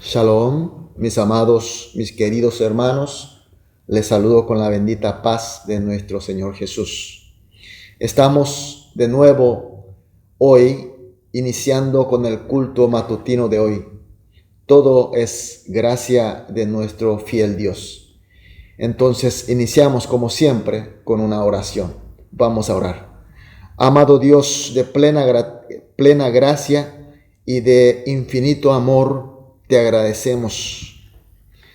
Shalom, mis amados, mis queridos hermanos, les saludo con la bendita paz de nuestro Señor Jesús. Estamos de nuevo hoy iniciando con el culto matutino de hoy. Todo es gracia de nuestro fiel Dios. Entonces iniciamos como siempre con una oración. Vamos a orar. Amado Dios de plena gracia y de infinito amor, te agradecemos.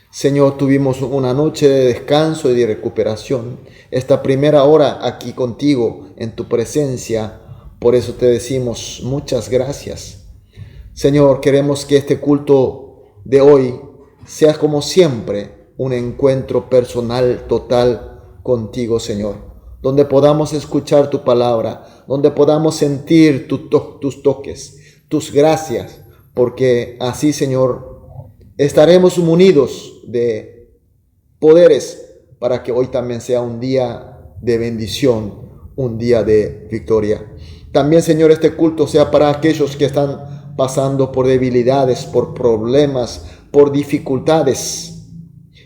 Señor, tuvimos una noche de descanso y de recuperación. Esta primera hora aquí contigo, en tu presencia. Por eso te decimos muchas gracias. Señor, queremos que este culto de hoy sea como siempre un encuentro personal total contigo, Señor. Donde podamos escuchar tu palabra, donde podamos sentir tus toques, tus gracias. Porque así, Señor, estaremos unidos de poderes para que hoy también sea un día de bendición, un día de victoria. También, Señor, este culto sea para aquellos que están pasando por debilidades, por problemas, por dificultades,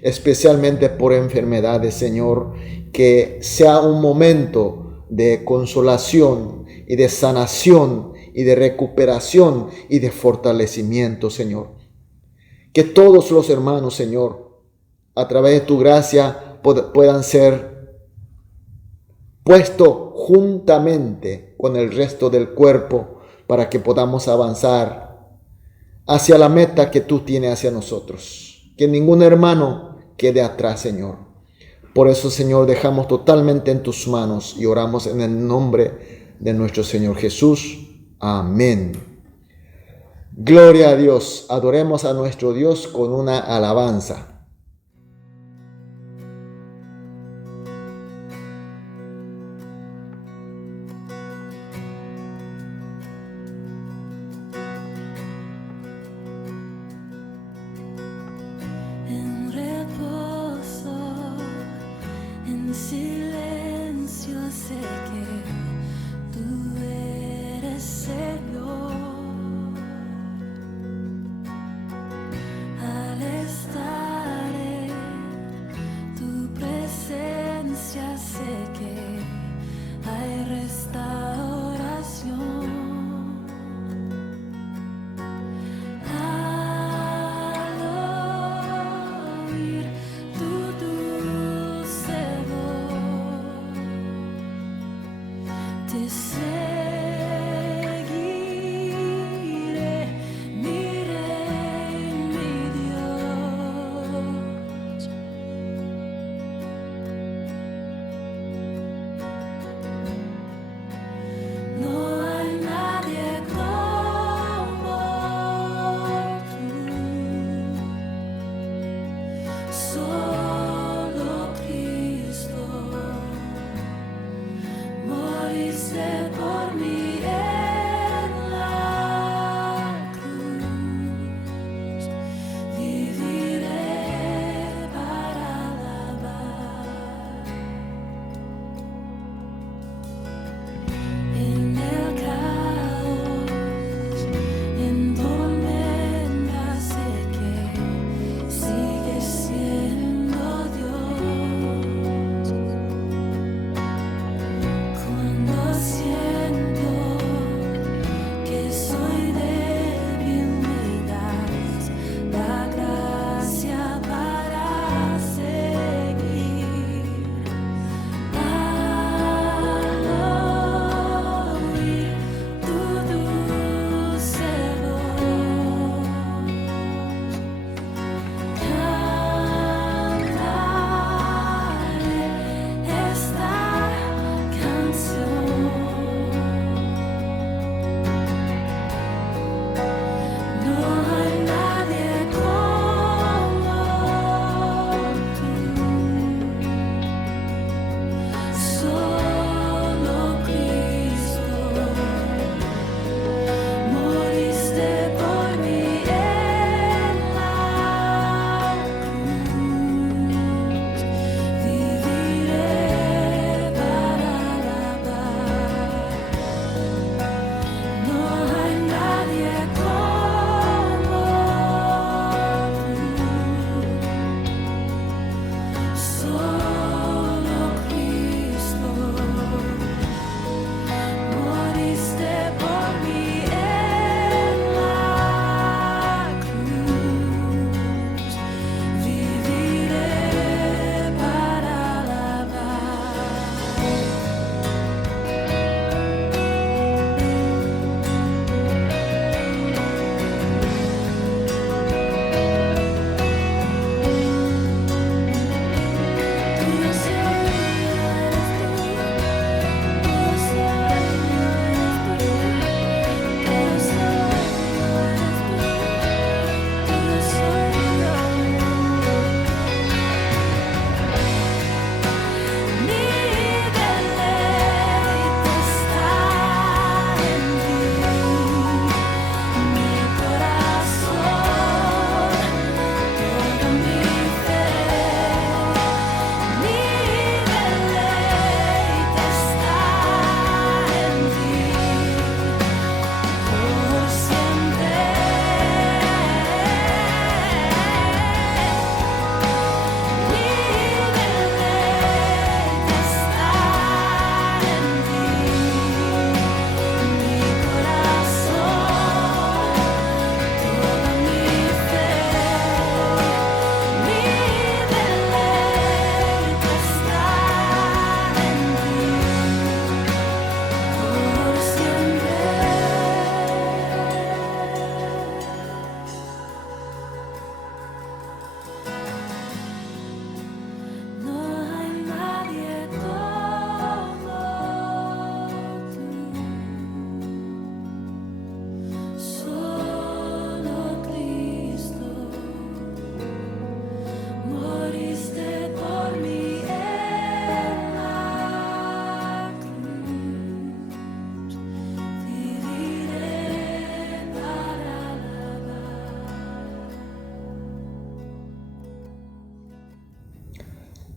especialmente por enfermedades, Señor. Que sea un momento de consolación y de sanación y de recuperación y de fortalecimiento, Señor. Que todos los hermanos, Señor, a través de tu gracia puedan ser puestos juntamente con el resto del cuerpo para que podamos avanzar hacia la meta que tú tienes hacia nosotros. Que ningún hermano quede atrás, Señor. Por eso, Señor, dejamos totalmente en tus manos y oramos en el nombre de nuestro Señor Jesús. Amén. Gloria a Dios. Adoremos a nuestro Dios con una alabanza. En reposo, en silencio sé que tú eres Señor. Al estar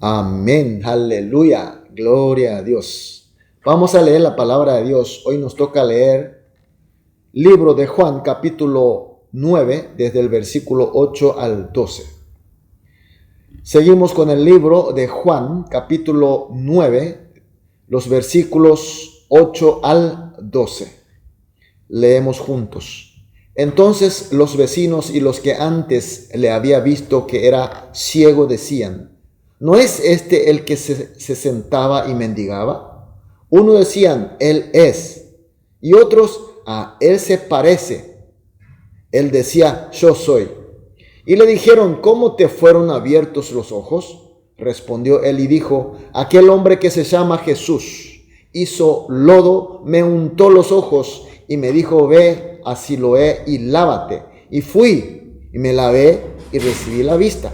Amén, aleluya, gloria a Dios. Vamos a leer la palabra de Dios. Hoy nos toca leer libro de Juan, capítulo 9, desde el versículo 8 al 12. Seguimos con el libro de Juan, capítulo 9, los versículos 8 al 12. Leemos juntos. Entonces los vecinos y los que antes le había visto que era ciego decían: ¿no es este el que se sentaba y mendigaba? Uno decían: él es. Y otros: a él se parece. Él decía: yo soy. Y le dijeron: ¿cómo te fueron abiertos los ojos? Respondió él y dijo: aquel hombre que se llama Jesús hizo lodo, me untó los ojos y me dijo: ve a Siloé y lávate. Y fui y me lavé y recibí la vista.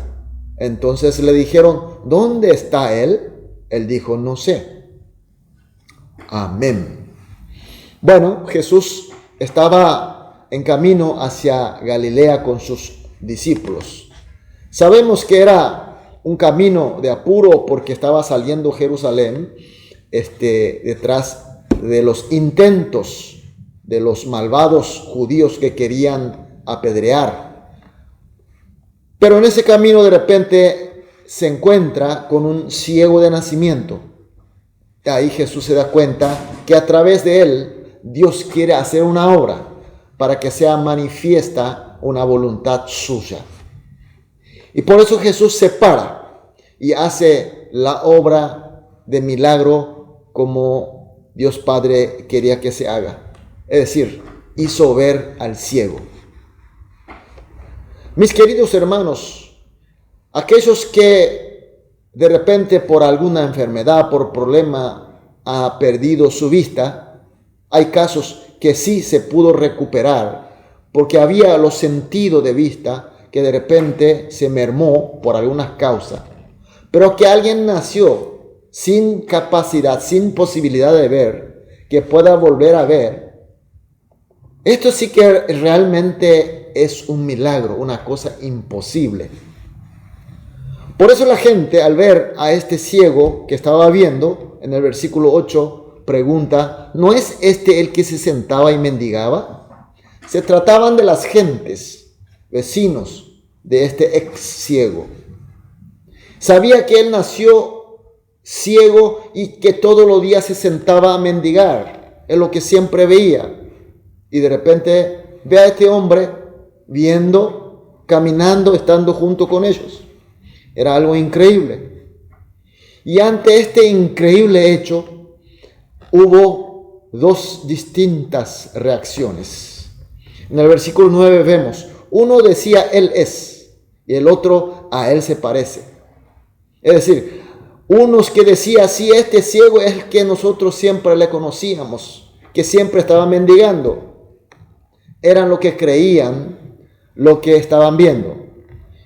Entonces le dijeron: ¿dónde está él? Él dijo: no sé. Amén. Bueno, Jesús estaba en camino hacia Galilea con sus discípulos. Sabemos que era un camino de apuro porque estaba saliendo Jerusalén detrás de los intentos de los malvados judíos que querían apedrear. Pero en ese camino de repente se encuentra con un ciego de nacimiento. Ahí Jesús se da cuenta que a través de él Dios quiere hacer una obra para que sea manifiesta una voluntad suya. Y por eso Jesús se para y hace la obra de milagro como Dios Padre quería que se haga. Es decir, hizo ver al ciego. Mis queridos hermanos, aquellos que de repente por alguna enfermedad, por problema, ha perdido su vista, hay casos que sí se pudo recuperar porque había los sentidos de vista que de repente se mermó por algunas causas, pero que alguien nació sin capacidad, sin posibilidad de ver, que pueda volver a ver. Esto sí que realmente es un milagro, una cosa imposible. Por eso la gente, al ver a este ciego que estaba viendo, en el versículo 8, pregunta: ¿no es este el que se sentaba y mendigaba? Se trataban de las gentes, vecinos de este ex ciego. Sabía que él nació ciego y que todos los días se sentaba a mendigar. Es lo que siempre veía. Y de repente ve a este hombre viendo, caminando, estando junto con ellos. Era algo increíble. Y ante este increíble hecho, hubo dos distintas reacciones. En el versículo 9 vemos: uno decía: él es, y el otro: a él se parece. Es decir, unos que decían: sí, este ciego es el que nosotros siempre le conocíamos, que siempre estaba mendigando. Eran lo que creían, lo que estaban viendo.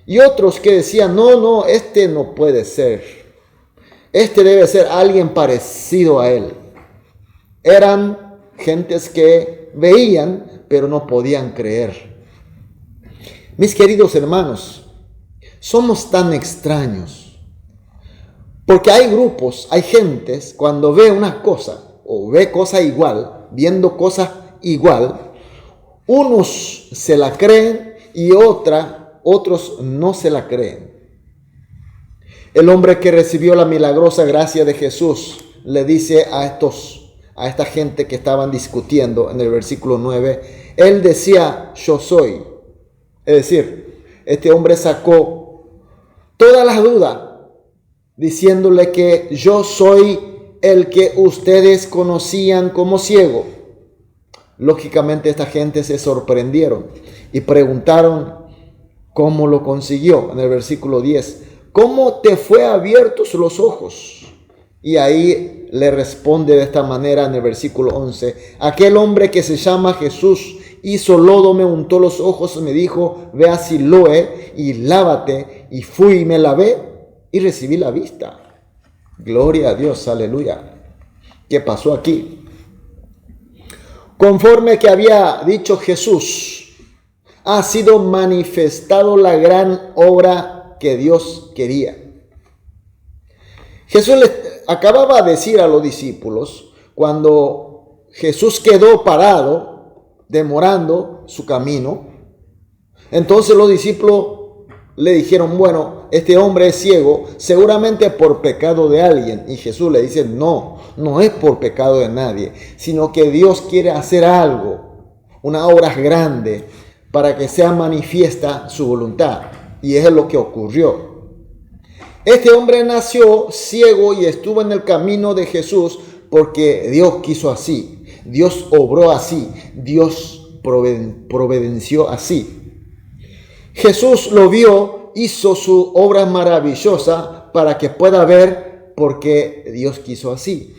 Y otros que decían: no, este no puede ser. Este debe ser alguien parecido a él. Eran gentes que veían, pero no podían creer. Mis queridos hermanos, somos tan extraños. Porque hay grupos, hay gentes, cuando ve una cosa, o ve cosa igual, viendo cosa igual, unos se la creen y otros no se la creen. El hombre que recibió la milagrosa gracia de Jesús le dice a esta gente que estaban discutiendo en el versículo 9, él decía: yo soy. Es decir, este hombre sacó todas las dudas diciéndole que yo soy el que ustedes conocían como ciego. Lógicamente esta gente se sorprendieron y preguntaron cómo lo consiguió. En el versículo 10, ¿cómo te fue abiertos los ojos? Y ahí le responde de esta manera en el versículo 11, aquel hombre que se llama Jesús hizo lodo, me untó los ojos, me dijo: ve a Siloé y lávate. Y fui y me lavé y recibí la vista. Gloria a Dios, aleluya. ¿Qué pasó aquí? Conforme que había dicho Jesús, ha sido manifestado la gran obra que Dios quería. Jesús les acababa de decir a los discípulos, cuando Jesús quedó parado, demorando su camino, entonces los discípulos le dijeron, bueno, este hombre es ciego, seguramente por pecado de alguien. Y Jesús le dice, no es por pecado de nadie, sino que Dios quiere hacer algo, una obra grande, para que sea manifiesta su voluntad. Y eso es lo que ocurrió. Este hombre nació ciego y estuvo en el camino de Jesús porque Dios quiso así. Dios obró así. Dios providenció así. Jesús lo vio, hizo su obra maravillosa para que pueda ver porque Dios quiso así.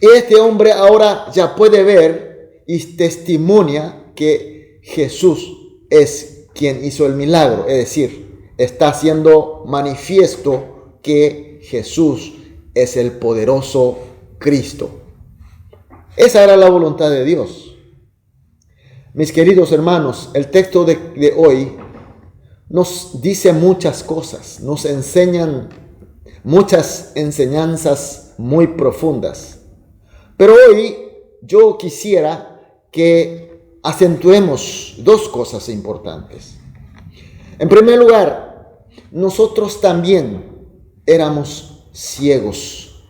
Este hombre ahora ya puede ver y testimonia que Jesús es quien hizo el milagro. Es decir, está haciendo manifiesto que Jesús es el poderoso Cristo. Esa era la voluntad de Dios. Mis queridos hermanos, el texto de hoy nos dice muchas cosas, nos enseñan muchas enseñanzas muy profundas. Pero hoy yo quisiera que acentuemos dos cosas importantes. En primer lugar, nosotros también éramos ciegos,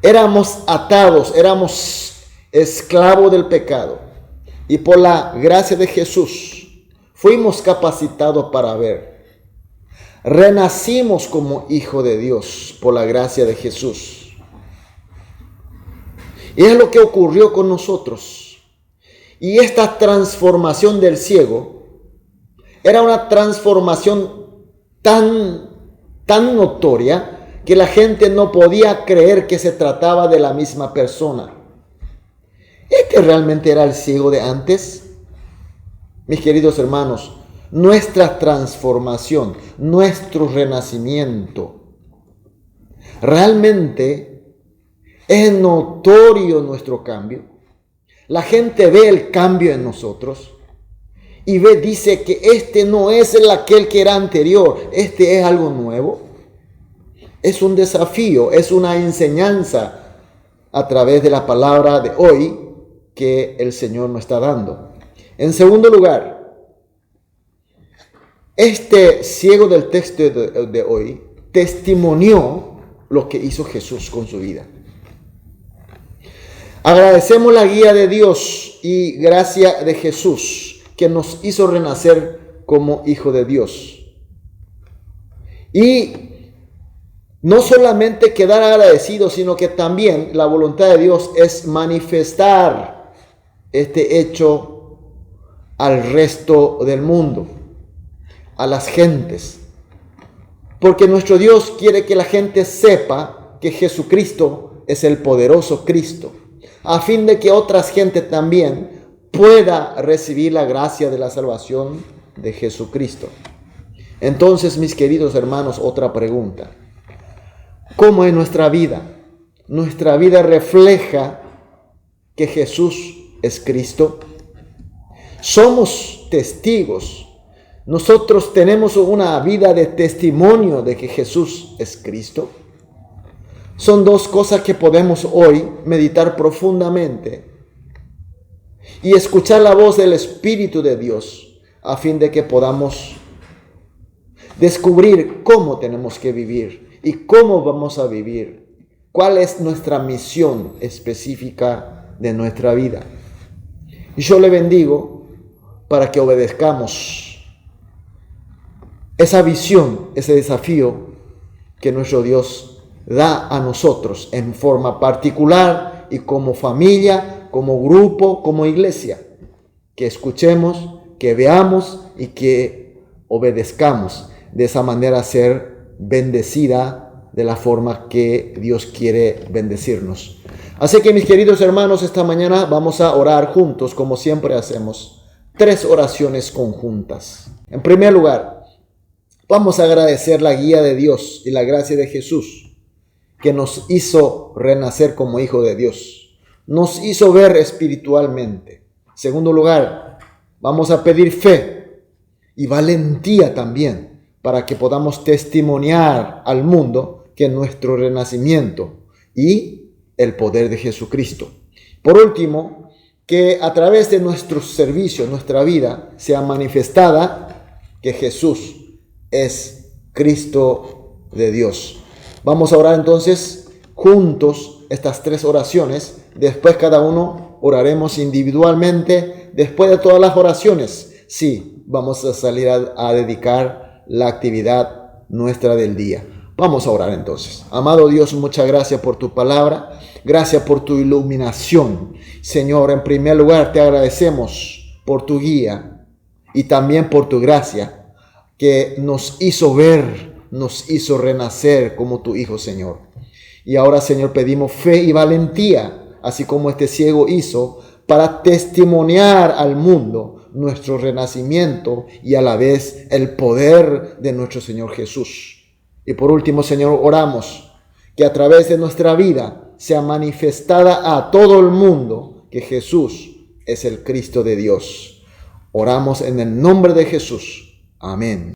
éramos atados, éramos esclavos del pecado. Y por la gracia de Jesús fuimos capacitados para ver. Renacimos como hijo de Dios por la gracia de Jesús. Y es lo que ocurrió con nosotros. Y esta transformación del ciego era una transformación tan notoria que la gente no podía creer que se trataba de la misma persona. ¿Este realmente era el ciego de antes? Mis queridos hermanos, nuestra transformación, nuestro renacimiento, realmente es notorio nuestro cambio. La gente ve el cambio en nosotros y dice que este no es aquel que era anterior, este es algo nuevo. Es un desafío, es una enseñanza a través de la palabra de hoy que el Señor nos está dando. En segundo lugar, este ciego del texto de hoy testimonió lo que hizo Jesús con su vida. Agradecemos la guía de Dios y gracia de Jesús que nos hizo renacer como hijo de Dios. Y no solamente quedar agradecidos, sino que también la voluntad de Dios es manifestar este hecho al resto del mundo, a las gentes. Porque nuestro Dios quiere que la gente sepa que Jesucristo es el poderoso Cristo, a fin de que otras gentes también pueda recibir la gracia de la salvación de Jesucristo. Entonces, mis queridos hermanos, otra pregunta. ¿Cómo es nuestra vida? ¿Nuestra vida refleja que Jesús es Cristo? Somos testigos. Nosotros tenemos una vida de testimonio de que Jesús es Cristo. Son dos cosas que podemos hoy meditar profundamente y escuchar la voz del Espíritu de Dios a fin de que podamos descubrir cómo tenemos que vivir y cómo vamos a vivir, cuál es nuestra misión específica de nuestra vida. Y yo le bendigo para que obedezcamos esa visión, ese desafío que nuestro Dios da a nosotros en forma particular y como familia, como grupo, como iglesia. Que escuchemos, que veamos y que obedezcamos. De esa manera ser bendecida de la forma que Dios quiere bendecirnos. Así que, mis queridos hermanos, esta mañana vamos a orar juntos, como siempre hacemos. 3 oraciones conjuntas. En primer lugar, vamos a agradecer la guía de Dios y la gracia de Jesús, que nos hizo renacer como hijo de Dios. Nos hizo ver espiritualmente. En segundo lugar, vamos a pedir fe y valentía también para que podamos testimoniar al mundo que nuestro renacimiento y el poder de Jesucristo. Por último, que a través de nuestros servicios, nuestra vida, sea manifestada que Jesús es Cristo de Dios. Vamos a orar entonces juntos estas 3 oraciones. Después cada uno oraremos individualmente. Después de todas las oraciones, sí, vamos a salir a dedicar la actividad nuestra del día. Vamos a orar entonces. Amado Dios, muchas gracias por tu palabra. Gracias por tu iluminación. Señor, en primer lugar te agradecemos por tu guía y también por tu gracia que nos hizo ver, nos hizo renacer como tu Hijo, Señor. Y ahora, Señor, pedimos fe y valentía, así como este ciego hizo, para testimoniar al mundo nuestro renacimiento y a la vez el poder de nuestro Señor Jesús. Y por último, Señor, oramos que a través de nuestra vida sea manifestada a todo el mundo que Jesús es el Cristo de Dios. Oramos en el nombre de Jesús. Amén.